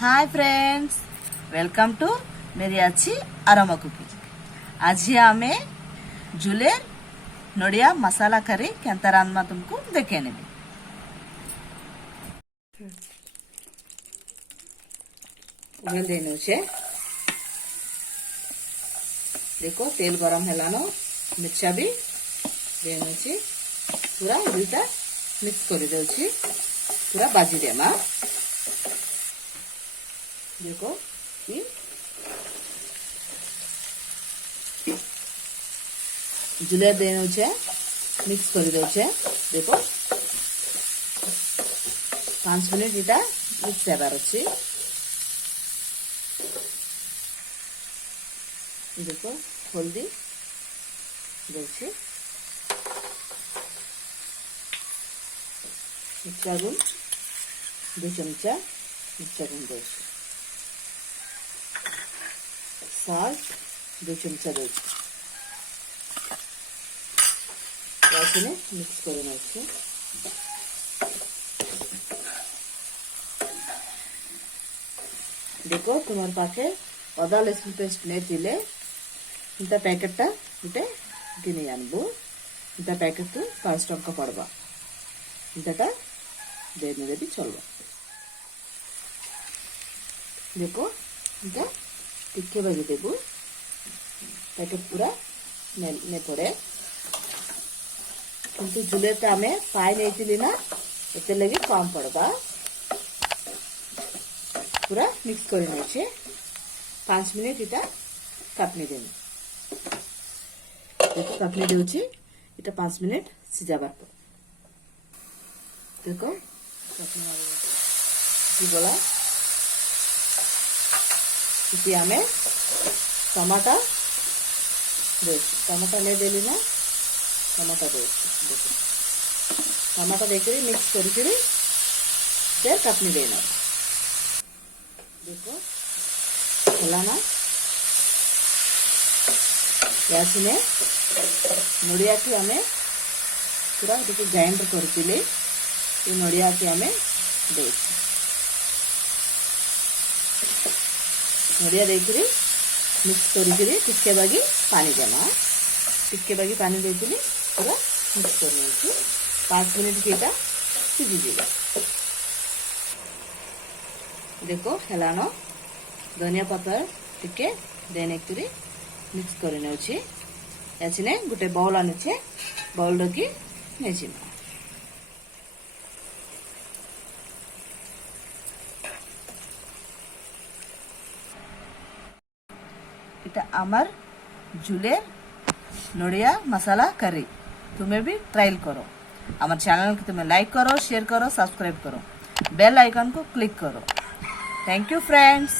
Hi friends, welcome to मेरी अच्छी आराम कुकिंग। आज आमे झुलेर नड़िया मसाला करी केंता रांधमा तुमको देखे नेबी। उगल देनु छे। देखो तेल गरम हेलानो, मिर्चा भी देनु छे। पूरा दुईटा मिक्स कर दउ छी, पूरा बाजी देमा। देखो ये जुले देनु छे, मिक्स कर दउ छे। देखो 5 मिनट इटा मिक्स हेबार अछि। देखो हल्दी दउछि, मिर्चा गुण 2 चमचा मिर्चा गुण दउछि, साल्ट 2 चमचा दउछि। यासने मिक्स करे नउछि। देखो तुम्हार पाखे अदा लहसुन पेस्ट ने थिले इंता पैकेट गुटे किनि आनबु। इंता पैकेट तो 5 टंका पड़बा। इंता देने भी चलबा। देखो इंता टिके बागी देबु, पैकेट पूरा ने पड़े। किंतु झुले तो आमे पाई नहीं थिली ना, एते लगी कम पड़बा। पूरा मिक्स कर नउछे। 5 मिनट इटा काटने देनी। देखो काटने देउछि, इटा 5 मिनट सिजाबार पर। देखो काटने गला इति आमे टमाटा टमाटा नहीं देली ना, टमाटा दे। देखो टमाटा देकरी मिक्स करी फिर काटने देना। देखो होला ना, यासने नड़िया की आमे पूरा टिके ग्राइंडर करथिले। ये नड़िया की आमे दे नड़िया देकरी मिक्स करी टिके बागी पानी देना। टिके बागी पानी देथिली, पूरा मिक्स कर नउछि। 5 मिनट की एटा सिझी जिबा। देखो हेलानो, धनिया पत्ता टिके देने करी मिक्स कर नउछि। याछने गुटे बाउल आनुछे, बाउल रखी नेजिमा। इटा आमार झुलेर नड़िया मसाला करी तुम्हें भी ट्रायल करो। हमारे चैनल को तुम्हें लाइक करो, शेयर करो, सब्सक्राइब करो, बेल आइकन को क्लिक करो। Thank you friends.